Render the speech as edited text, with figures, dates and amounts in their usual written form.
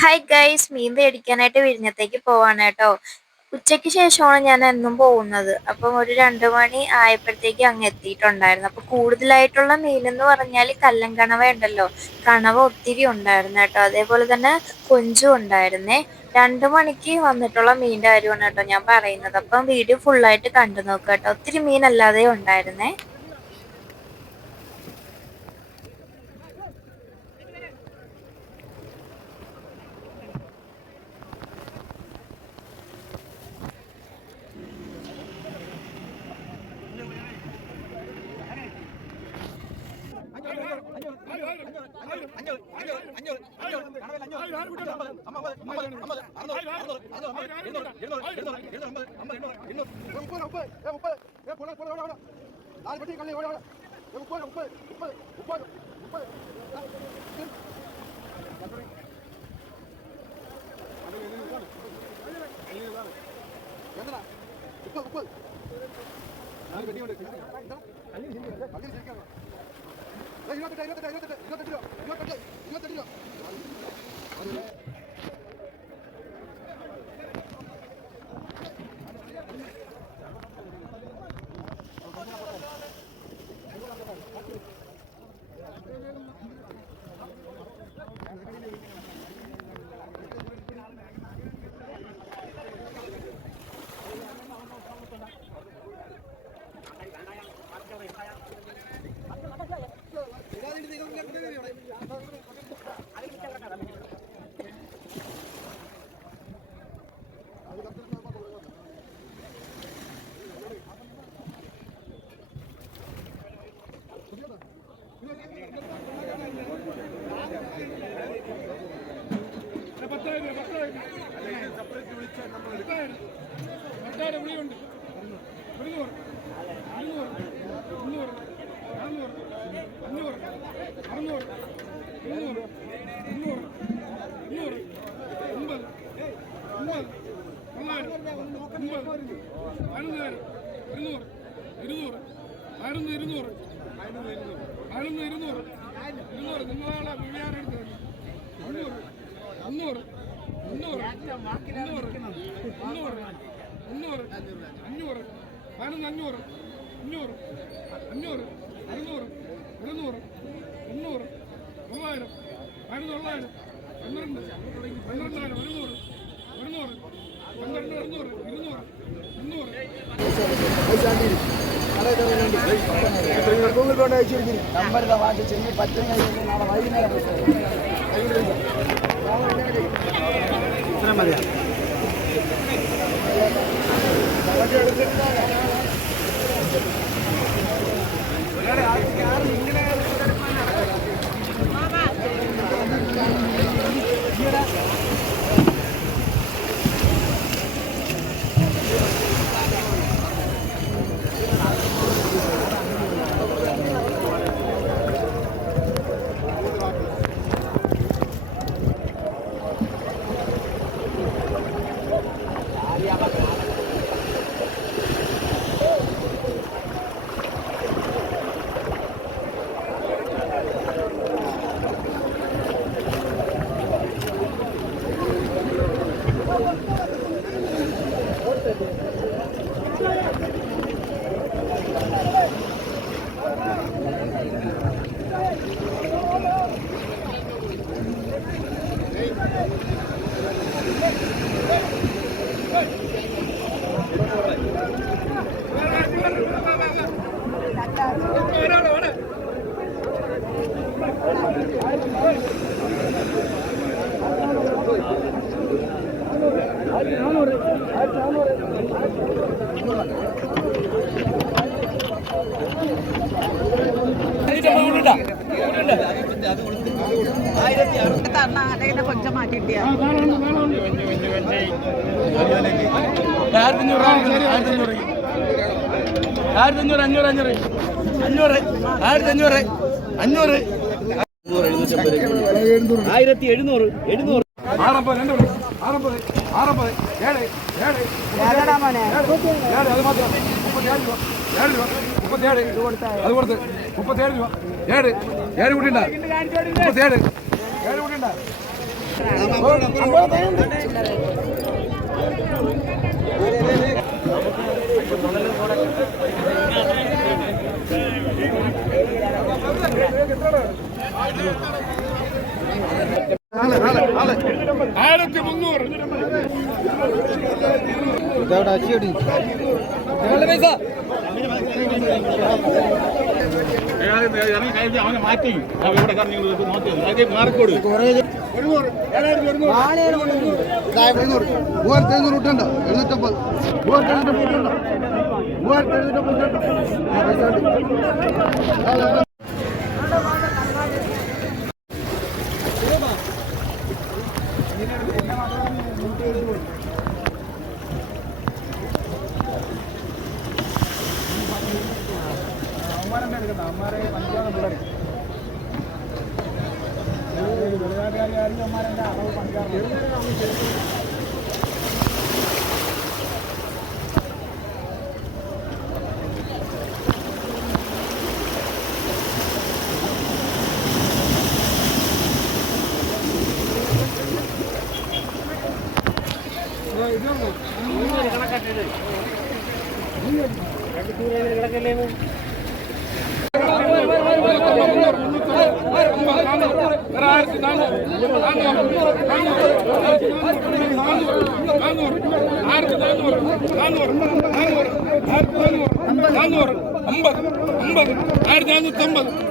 Hi guys, മീൻ മേടിക്കാനായിട്ട് വിഴിഞ്ഞത്തേക്ക് പോവാണ് കേട്ടോ. ഉച്ചയ്ക്ക് ശേഷമാണ് ഞാൻ എന്നും പോകുന്നത്. അപ്പം ഒരു 2 മണി ആയപ്പോഴത്തേക്ക് അങ്ങ് എത്തിയിട്ടുണ്ടായിരുന്നു. അപ്പോൾ കൂടുതലായിട്ടുള്ള മീനെന്ന് പറഞ്ഞാൽ കല്ലൻ കണവ ഉണ്ടല്ലോ, കണവ ഒത്തിരി ഉണ്ടായിരുന്നു കേട്ടോ. അതേപോലെ തന്നെ കൊഞ്ചും ഉണ്ടായിരുന്നേ. 2 മണിക്ക് വന്നിട്ടുള്ള മീൻ്റെ കാര്യമാണ് കേട്ടോ ഞാൻ പറയുന്നത്. അപ്പം വീഡിയോ ഫുള്ളായിട്ട് കണ്ടു നോക്കുക കേട്ടോ. ഒത്തിരി മീനല്ലാതെ ഉണ്ടായിരുന്നേ. ഗൂഗിൾ പേ അയച്ചു നമ്പർ വാട്സപ്പ് ചെയ്ത് പറ്റുന്ന നാളെ വൈകുന്നേരം ഇത്ര മതിയാ. కొంచెం మాట్లాడియా 37 രൂപ 7 കൂട്ടിണ്ട 37 7 കൂട്ടിണ്ട അവനെ മാറ്റി ഇവിടെ മാർക്കോട് $450